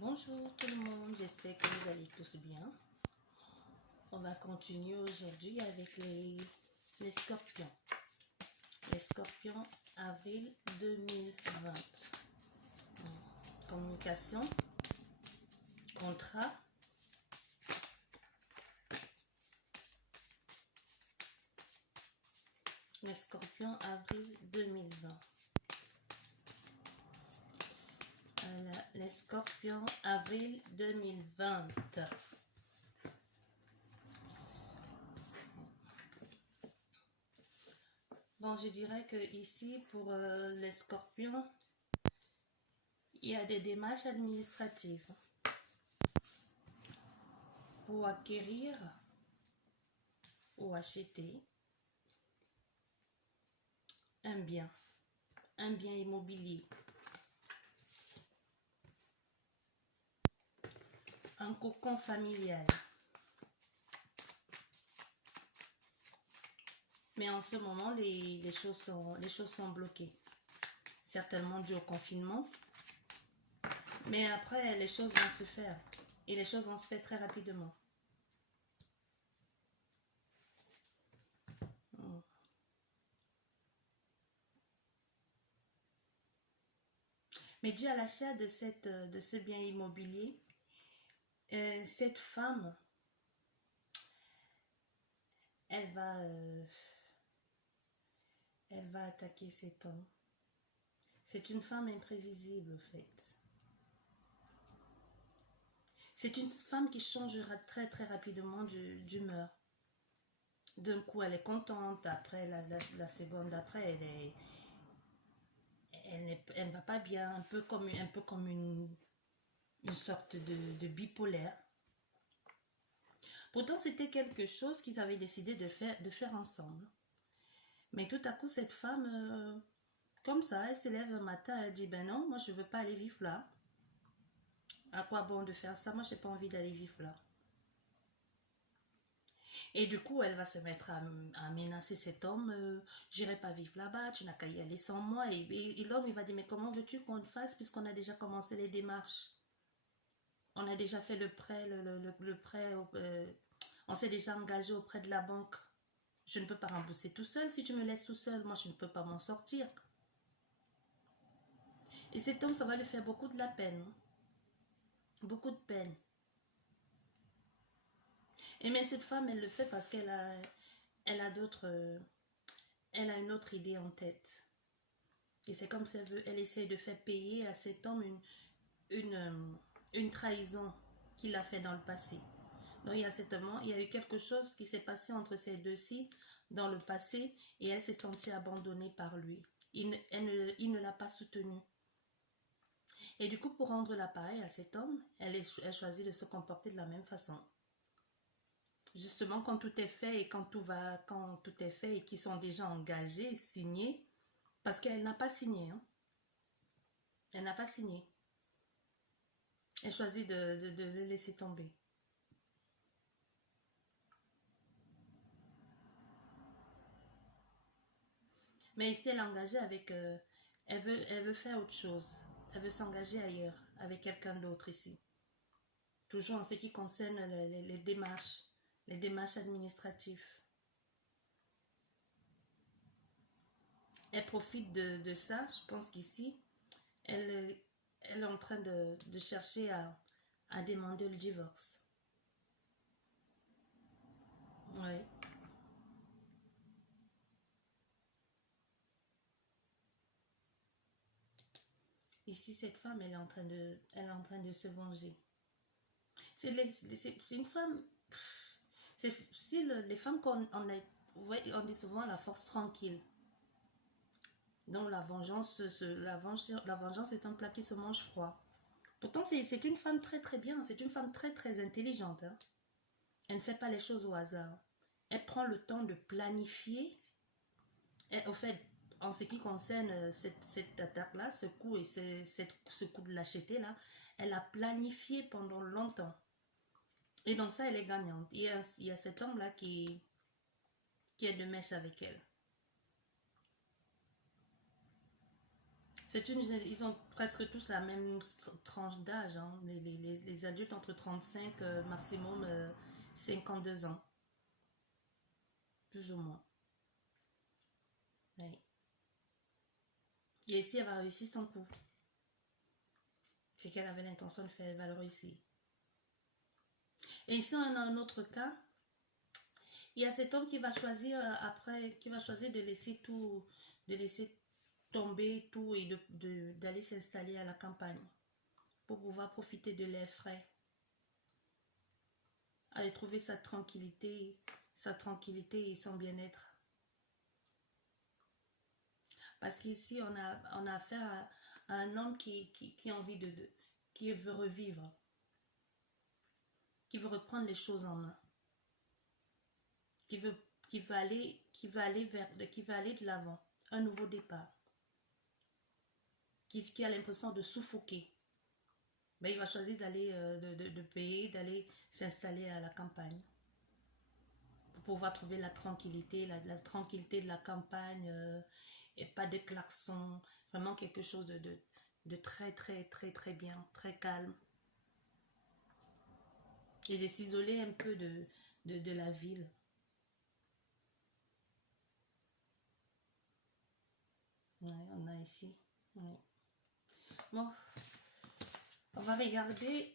Bonjour tout le monde, j'espère que vous allez tous bien. On va continuer aujourd'hui avec les scorpions. Les scorpions, avril 2020. Communication, contrat, les scorpions, avril 2020. Voilà, les scorpions, avril 2020. Bon, je dirais que ici, pour les scorpions, il y a des démarches administratives pour acquérir ou acheter un bien immobilier, un cocon familial. Mais en ce moment, les choses sont bloquées. Certainement dû au confinement. Mais après, les choses vont se faire. Et les choses vont se faire très rapidement. Mais dû à l'achat de ce bien immobilier, cette femme, elle va attaquer cet homme. C'est une femme imprévisible, en fait. C'est une femme qui changera très très rapidement d'humeur. D'un coup, elle est contente. Après, la seconde d'après, elle ne va pas bien. Un peu comme une sorte de bipolaire. Pourtant, c'était quelque chose qu'ils avaient décidé de faire ensemble. Mais tout à coup, cette femme, comme ça, elle se lève un matin, elle dit, ben non, moi je veux pas aller vivre là. À quoi bon de faire ça? Moi, j'ai pas envie d'aller vivre là. Et du coup, elle va se mettre à menacer cet homme. J'irai pas vivre là-bas, tu n'as qu'à y aller sans moi. Et l'homme, il va dire, mais comment veux-tu qu'on le fasse puisqu'on a déjà commencé les démarches? On a déjà fait le prêt, le prêt, on s'est déjà engagé auprès de la banque. Je ne peux pas rembourser tout seul. Si tu me laisses tout seul, moi, je ne peux pas m'en sortir. Et cet homme, ça va lui faire beaucoup de la peine. Beaucoup de peine. Et mais cette femme, elle le fait parce qu'elle a d'autres... elle a une autre idée en tête. Et c'est comme si elle essaye de faire payer à cet homme une trahison qu'il a fait dans le passé. Donc il y a eu quelque chose qui s'est passé entre ces deux-ci dans le passé et elle s'est sentie abandonnée par lui. Il ne l'a pas soutenue. Et du coup, pour rendre l'appareil à cet homme, elle choisit de se comporter de la même façon. Justement, quand tout est fait et quand tout est fait et qu'ils sont déjà engagés, signés, parce qu'elle n'a pas signé. Hein. Elle n'a pas signé. Elle choisit de le laisser tomber. Mais ici, elle est engagée avec... elle veut faire autre chose. Elle veut s'engager ailleurs, avec quelqu'un d'autre ici. Toujours en ce qui concerne les démarches administratives. Elle profite de ça. Je pense qu'ici, elle est en train de chercher à demander le divorce. Oui. Ici, cette femme, elle est en train de se venger. C'est une femme... Si les femmes on dit souvent la force tranquille. Donc la vengeance est un plat qui se mange froid. Pourtant, c'est une femme très très bien. C'est une femme très très intelligente. Hein. Elle ne fait pas les choses au hasard. Elle prend le temps de planifier. Et, au fait, en ce qui concerne cette attaque-là, ce coup et ce coup de l'acheter-là, elle a planifié pendant longtemps. Et dans ça, elle est gagnante. Il y a cet homme-là qui est de mèche avec elle. Ils ont presque tous la même tranche d'âge, hein. Les adultes entre 35, maximum 52 ans, plus ou moins. Oui. Et ici, elle va réussir son coup. C'est qu'elle avait l'intention de faire, elle va le réussir. Et ici, on a un autre cas. Il y a cet homme qui va choisir après, qui va choisir de laisser tout, de laisser tomber tout et d'aller s'installer à la campagne pour pouvoir profiter de l'air frais, aller trouver sa tranquillité et son bien-être. Parce qu'ici, on a affaire à un homme qui a envie qui veut revivre, qui veut reprendre les choses en main, qui veut, qui va aller de l'avant, un nouveau départ, qui a l'impression de suffoquer. Ben, il va choisir d'aller, de payer, d'aller s'installer à la campagne pour pouvoir trouver la tranquillité de la campagne, et pas de klaxons, vraiment quelque chose de très, très, très, très bien, très calme. Et de s'isoler un peu de la ville. Ouais, on a ici. Ouais. Bon, on va regarder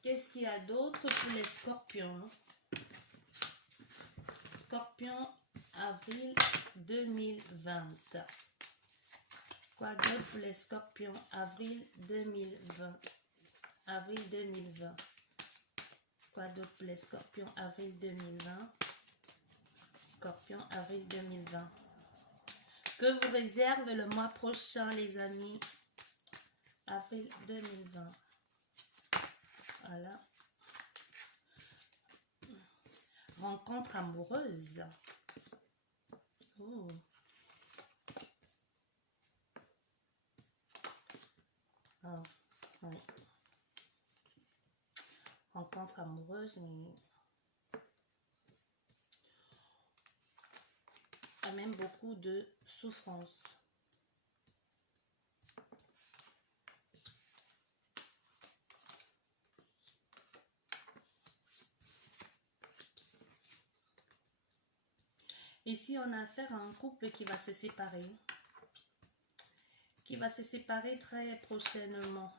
qu'est-ce qu'il y a d'autre pour les scorpions. Scorpion, avril 2020. Quoi d'autre pour les scorpions, avril 2020. Avril 2020. Quoi d'autre pour les scorpions, avril 2020. Scorpion, avril 2020. Que vous réserve le mois prochain, les amis. Avril 2020. Voilà. Rencontre amoureuse. Oh. Ah, oui. Rencontre amoureuse, mais il y a même beaucoup de souffrance. Ici, on a affaire à un couple qui va se séparer. Qui va se séparer très prochainement.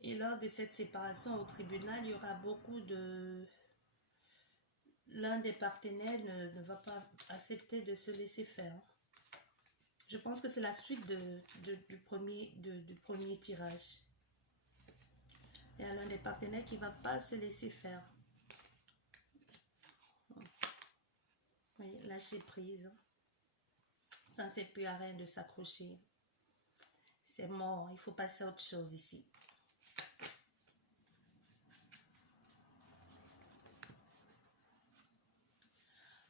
Et lors de cette séparation au tribunal, il y aura beaucoup de... L'un des partenaires ne va pas accepter de se laisser faire. Je pense que c'est la suite du premier tirage. Il y a l'un des partenaires qui ne va pas se laisser faire. Oui, lâcher prise. Ça ne sert plus à rien de s'accrocher. C'est mort, il faut passer à autre chose ici.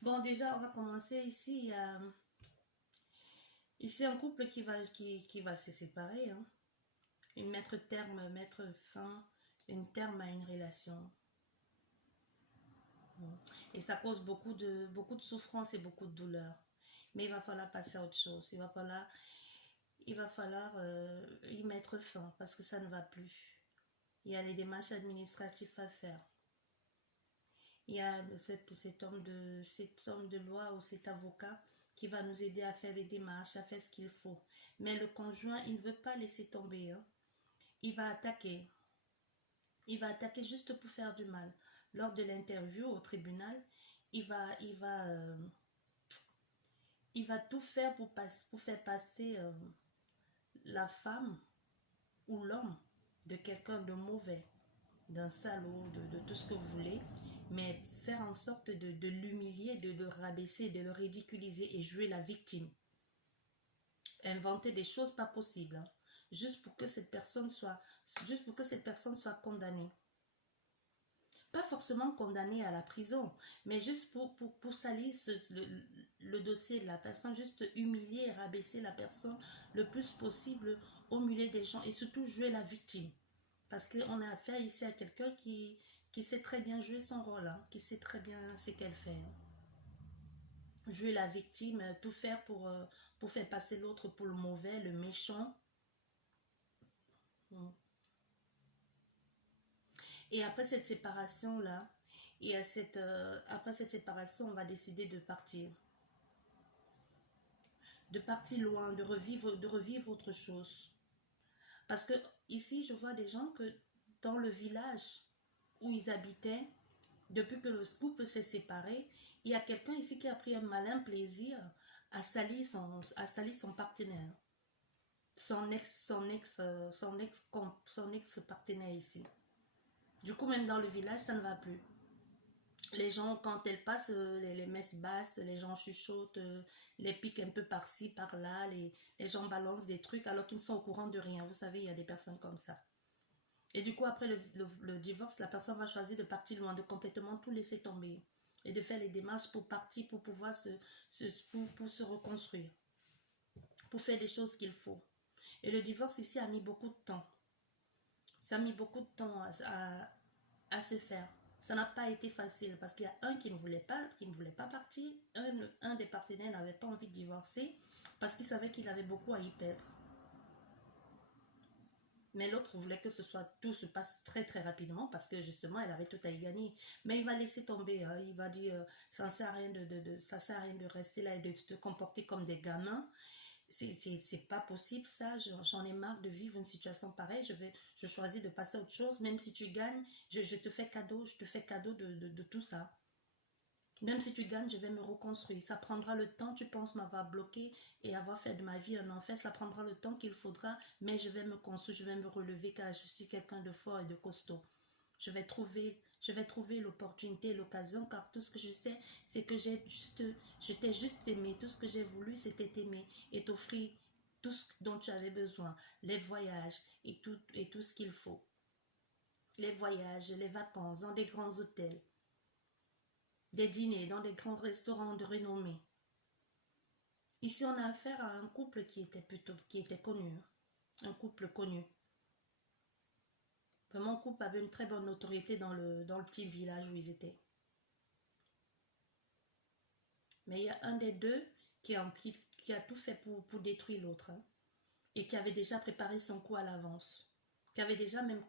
Bon, déjà, on va commencer ici. Il y a ici un couple qui va se séparer. Hein. Mettre fin, un terme à une relation. Et ça cause beaucoup de souffrance et beaucoup de douleur. Mais il va falloir passer à autre chose. Il va falloir y mettre fin parce que ça ne va plus. Il y a les démarches administratives à faire. Il y a cet homme de loi ou cet avocat qui va nous aider à faire les démarches, à faire ce qu'il faut. Mais le conjoint, il ne veut pas laisser tomber. Hein. Il va attaquer. Il va attaquer juste pour faire du mal. Lors de l'interview au tribunal, il va tout faire pour faire passer la femme ou l'homme de quelqu'un de mauvais, d'un salaud, de tout ce que vous voulez, mais faire en sorte de l'humilier, de le rabaisser, de le ridiculiser et jouer la victime. Inventer des choses pas possibles, hein, juste pour que cette personne soit condamnée. Pas forcément condamnée à la prison, mais juste pour salir le dossier de la personne, juste humilier et rabaisser la personne le plus possible au milieu des gens et surtout jouer la victime. Parce qu'on a affaire ici à quelqu'un qui sait très bien jouer son rôle, hein, qui sait très bien ce qu'elle fait. jouer la victime, tout faire pour faire passer l'autre pour le mauvais, le méchant. Mm. Et après cette séparation-là, et après cette séparation, on va décider de partir. De partir loin, de revivre autre chose. Parce que ici, je vois des gens que dans le village où ils habitaient, depuis que le couple s'est séparé, il y a quelqu'un ici qui a pris un malin plaisir à salir son partenaire, son ex partenaire ici. Du coup, même dans le village, ça ne va plus. Les gens, quand elles passent, les messes basses, les gens chuchotent, les piquent un peu par-ci, par-là, les gens balancent des trucs alors qu'ils ne sont au courant de rien. Vous savez, il y a des personnes comme ça. Et du coup, après le divorce, la personne va choisir de partir loin, de complètement tout laisser tomber et de faire les démarches pour partir, pour pouvoir pour se reconstruire, pour faire des choses qu'il faut. Et le divorce ici a mis beaucoup de temps. Ça a mis beaucoup de temps à se faire. Ça n'a pas été facile parce qu'il y a un qui ne voulait pas partir, un des partenaires n'avait pas envie de divorcer parce qu'il savait qu'il avait beaucoup à y perdre. Mais l'autre voulait que tout se passe très très rapidement parce que justement elle avait tout à y gagner. Mais il va laisser tomber, hein. Il va dire ça ne sert à rien ça sert à rien de rester là et de te comporter comme des gamins. C'est pas possible ça, j'en ai marre de vivre une situation pareille, je choisis de passer à autre chose, même si tu gagnes, je te fais cadeau, de tout ça. Même si tu gagnes, je vais me reconstruire. Ça prendra le temps, tu penses m'avoir bloqué et avoir fait de ma vie un enfer, ça prendra le temps qu'il faudra, mais je vais me construire, je vais me relever car je suis quelqu'un de fort et de costaud. Je vais trouver l'opportunité, l'occasion, car tout ce que je sais, c'est que je t'ai juste aimé. Tout ce que j'ai voulu, c'était t'aimer et t'offrir tout ce dont tu avais besoin. Les voyages et tout ce qu'il faut. Les voyages, les vacances dans des grands hôtels. Des dîners dans des grands restaurants de renommée. Ici, on a affaire à un couple qui était connu. Un couple connu. Vraiment, le couple avait une très bonne notoriété dans le petit village où ils étaient. Mais il y a un des deux qui a tout fait pour détruire l'autre. Hein, et qui avait déjà préparé son coup à l'avance. Qui avait déjà même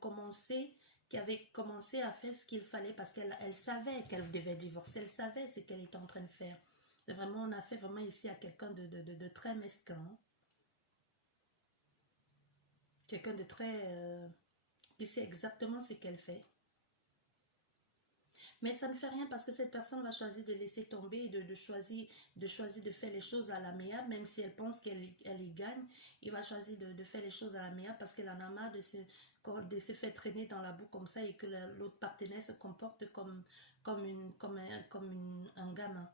qui avait commencé à faire ce qu'il fallait parce qu'elle savait qu'elle devait divorcer. Elle savait ce qu'elle était en train de faire. Et vraiment, on a fait vraiment ici à quelqu'un de très mesquin. Hein. Quelqu'un de très... qui sait exactement ce qu'elle fait. Mais ça ne fait rien parce que cette personne va choisir de laisser tomber et de choisir de faire les choses à la meilleure, même si elle pense qu'elle y gagne. Il va choisir de faire les choses à la meilleure parce qu'elle en a marre de se faire traîner dans la boue comme ça et que l'autre partenaire se comporte comme un gamin.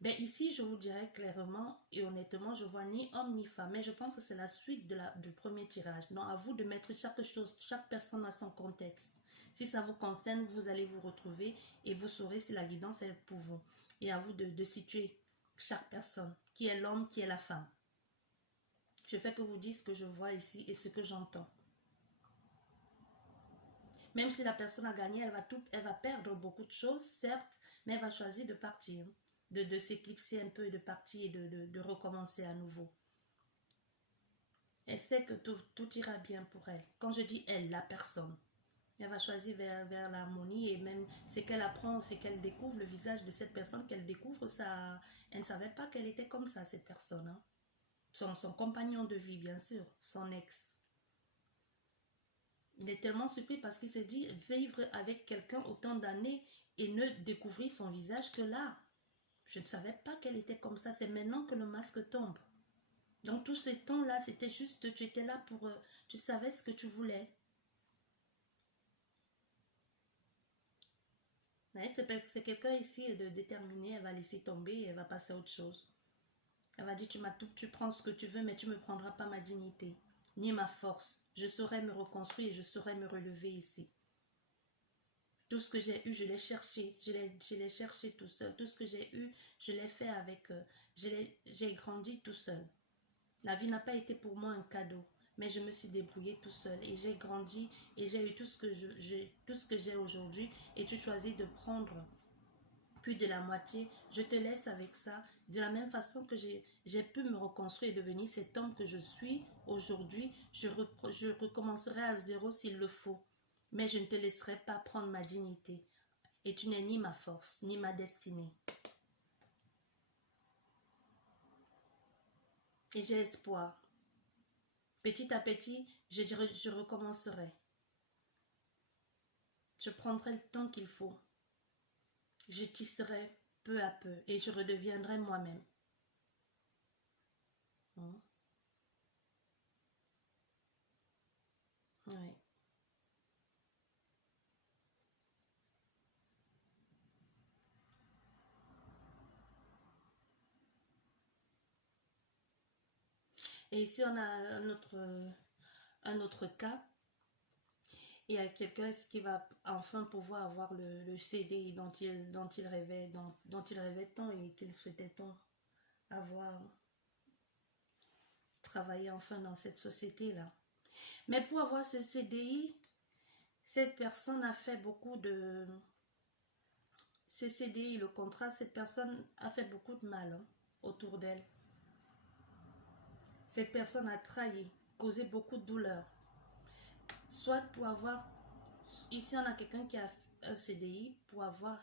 Ben ici, je vous dirais clairement et honnêtement, je vois ni homme ni femme, mais je pense que c'est la suite du premier tirage. Donc, à vous de mettre chaque personne à son contexte. Si ça vous concerne, vous allez vous retrouver et vous saurez si la guidance est pour vous. Et à vous de situer chaque personne, qui est l'homme, qui est la femme. Je fais que vous dire ce que je vois ici et ce que j'entends. Même si la personne a gagné, elle va perdre beaucoup de choses, certes, mais elle va choisir de partir, de s'éclipser un peu et de partir et de recommencer à nouveau. Elle sait que tout ira bien pour elle. Quand je dis elle, la personne, elle va choisir vers l'harmonie et même ce qu'elle apprend, ce qu'elle découvre, le visage de cette personne qu'elle découvre, ça, elle ne savait pas qu'elle était comme ça, cette personne. Hein. Son compagnon de vie, bien sûr, son ex. Il est tellement surpris parce qu'il se dit vivre avec quelqu'un autant d'années et ne découvrir son visage que là. Je ne savais pas qu'elle était comme ça. C'est maintenant que le masque tombe. Donc tous ces temps-là, c'était juste, tu étais là pour... tu savais ce que tu voulais. Ouais, c'est quelqu'un ici de déterminé, elle va laisser tomber et elle va passer à autre chose. Elle va dire, tu prends ce que tu veux, mais tu ne me prendras pas ma dignité, ni ma force. Je saurai me reconstruire et je saurai me relever ici. Tout ce que j'ai eu, je l'ai cherché. Je l'ai cherché tout seul. Tout ce que j'ai eu, je l'ai fait avec... j'ai grandi tout seul. La vie n'a pas été pour moi un cadeau. Mais je me suis débrouillée tout seul. Et j'ai grandi et j'ai eu tout ce que j'ai aujourd'hui. Et tu choisis de prendre plus de la moitié, je te laisse avec ça. De la même façon que j'ai pu me reconstruire et devenir cet homme que je suis aujourd'hui, je recommencerai à zéro s'il le faut. Mais je ne te laisserai pas prendre ma dignité. Et tu n'es ni ma force, ni ma destinée. Et j'ai espoir. Petit à petit, je recommencerai. Je prendrai le temps qu'il faut. Je tisserai peu à peu et je redeviendrai moi-même. Oui. Et ici, on a un autre cas. Il y a quelqu'un qui va enfin pouvoir avoir le CDI dont il rêvait, dont il rêvait tant et qu'il souhaitait tant avoir travaillé enfin dans cette société-là. Mais pour avoir ce CDI, cette personne a fait beaucoup de... Ce CDI, le contrat, cette personne a fait beaucoup de mal autour d'elle. Cette personne a trahi, causé beaucoup de douleur. Soit pour avoir... Ici, on a quelqu'un qui a un CDI pour avoir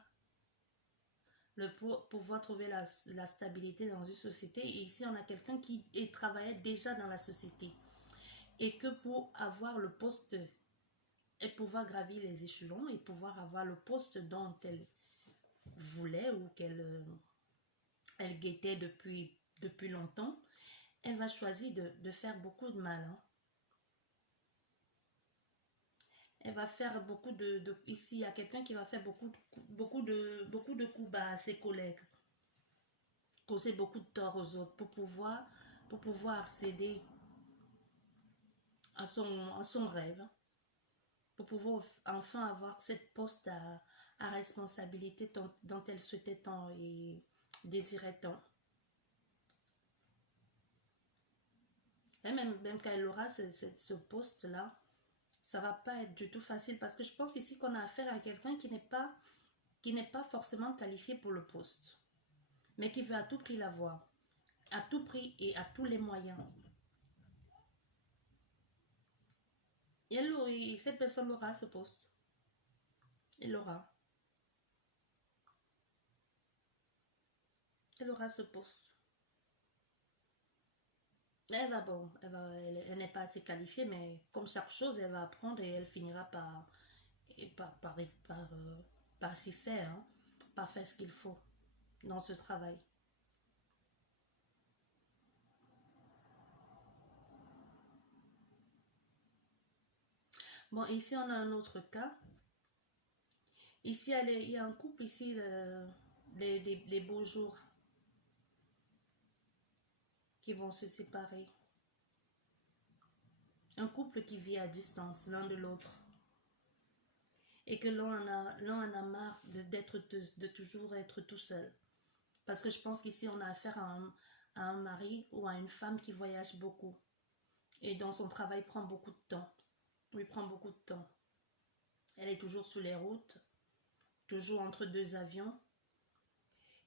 pour pouvoir trouver la stabilité dans une société. Et ici, on a quelqu'un qui travaillait déjà dans la société. Et que pour avoir le poste et pouvoir gravir les échelons et pouvoir avoir le poste dont elle voulait ou qu'elle elle guettait depuis longtemps, elle va choisir de faire beaucoup de mal. Elle va faire beaucoup ici, il y a quelqu'un qui va faire beaucoup de coups bas à ses collègues, causer beaucoup de tort aux autres pour pouvoir accéder à son rêve, pour pouvoir enfin avoir cette poste à responsabilité dont elle souhaitait tant et désirait tant. Et même quand elle aura ce poste-là, ça va pas être du tout facile parce que je pense ici qu'on a affaire à quelqu'un qui n'est pas forcément qualifié pour le poste, mais qui veut à tout prix l'avoir, à tout prix et à tous les moyens. Et cette personne aura ce poste. Elle l'aura. Elle aura ce poste. Elle n'est pas assez qualifiée, mais comme chaque chose, elle va apprendre et elle finira par s'y faire, par faire ce qu'il faut dans ce travail. Bon, ici, on a un autre cas. Ici, il y a un couple ici, les beaux jours, qui vont se séparer. Un couple qui vit à distance l'un de l'autre. Et que l'un en a marre de toujours être tout seul. Parce que je pense qu'ici, on a affaire à un mari ou à une femme qui voyage beaucoup. Et dont son travail prend beaucoup de temps. Lui prend beaucoup de temps. Elle est toujours sur les routes, toujours entre deux avions.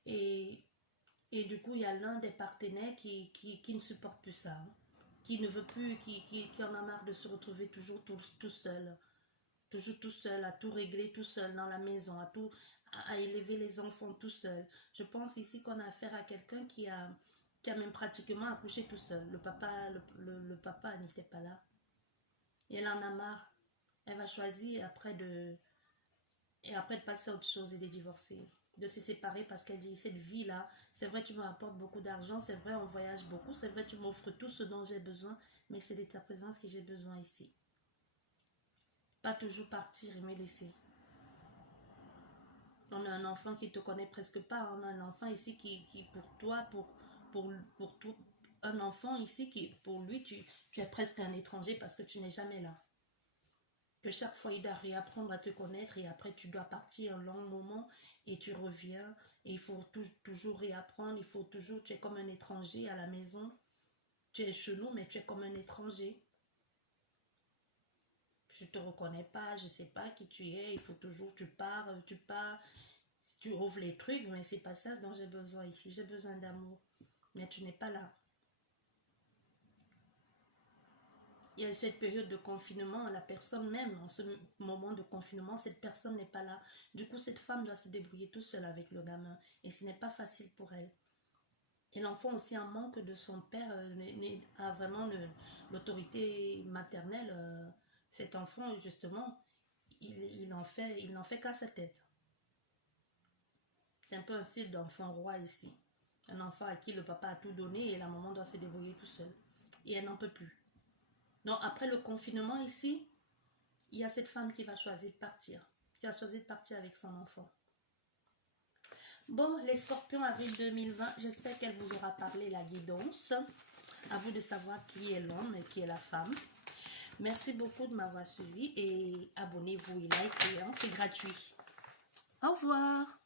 Et du coup, il y a l'un des partenaires qui ne supporte plus ça. Qui ne veut plus, qui en a marre de se retrouver toujours tout seul. Toujours tout seul, à tout régler tout seul dans la maison, à élever les enfants tout seul. Je pense ici qu'on a affaire à quelqu'un qui a même pratiquement accouché tout seul. Le papa n'était pas là. Et elle en a marre. Elle va choisir après de passer à autre chose et de divorcer, de se séparer parce qu'elle dit cette vie-là, c'est vrai tu me rapportes beaucoup d'argent, c'est vrai on voyage beaucoup, c'est vrai tu m'offres tout ce dont j'ai besoin, mais c'est de ta présence que j'ai besoin ici. Pas toujours partir et me laisser. On a un enfant qui te connaît presque pas, on a un enfant ici qui pour toi, pour tout, un enfant ici qui pour lui tu es presque un étranger parce que tu n'es jamais là. Que chaque fois il doit réapprendre à te connaître et après tu dois partir un long moment et tu reviens et il faut toujours réapprendre, il faut toujours, tu es comme un étranger à la maison, tu es chez nous mais tu es comme un étranger. Je te reconnais pas, je sais pas qui tu es, il faut toujours, tu pars, tu ouvres les trucs, mais c'est pas ça dont j'ai besoin ici. J'ai besoin d'amour. Mais tu n'es pas là. Il y a cette période de confinement, la personne même, en ce moment de confinement, cette personne n'est pas là. Du coup, cette femme doit se débrouiller tout seule avec le gamin. Et ce n'est pas facile pour elle. Et l'enfant aussi en manque de son père, a vraiment l'autorité maternelle. Cet enfant, justement, il n'en fait qu'à sa tête. C'est un peu un style d'enfant roi ici. Un enfant à qui le papa a tout donné et la maman doit se débrouiller tout seul. Et elle n'en peut plus. Donc après le confinement ici, il y a cette femme qui va choisir de partir. Qui va choisir de partir avec son enfant. Bon, les scorpions avril 2020, j'espère qu'elle vous aura parlé la guidance. À vous de savoir qui est l'homme et qui est la femme. Merci beaucoup de m'avoir suivi et abonnez-vous et likez, hein, c'est gratuit. Au revoir.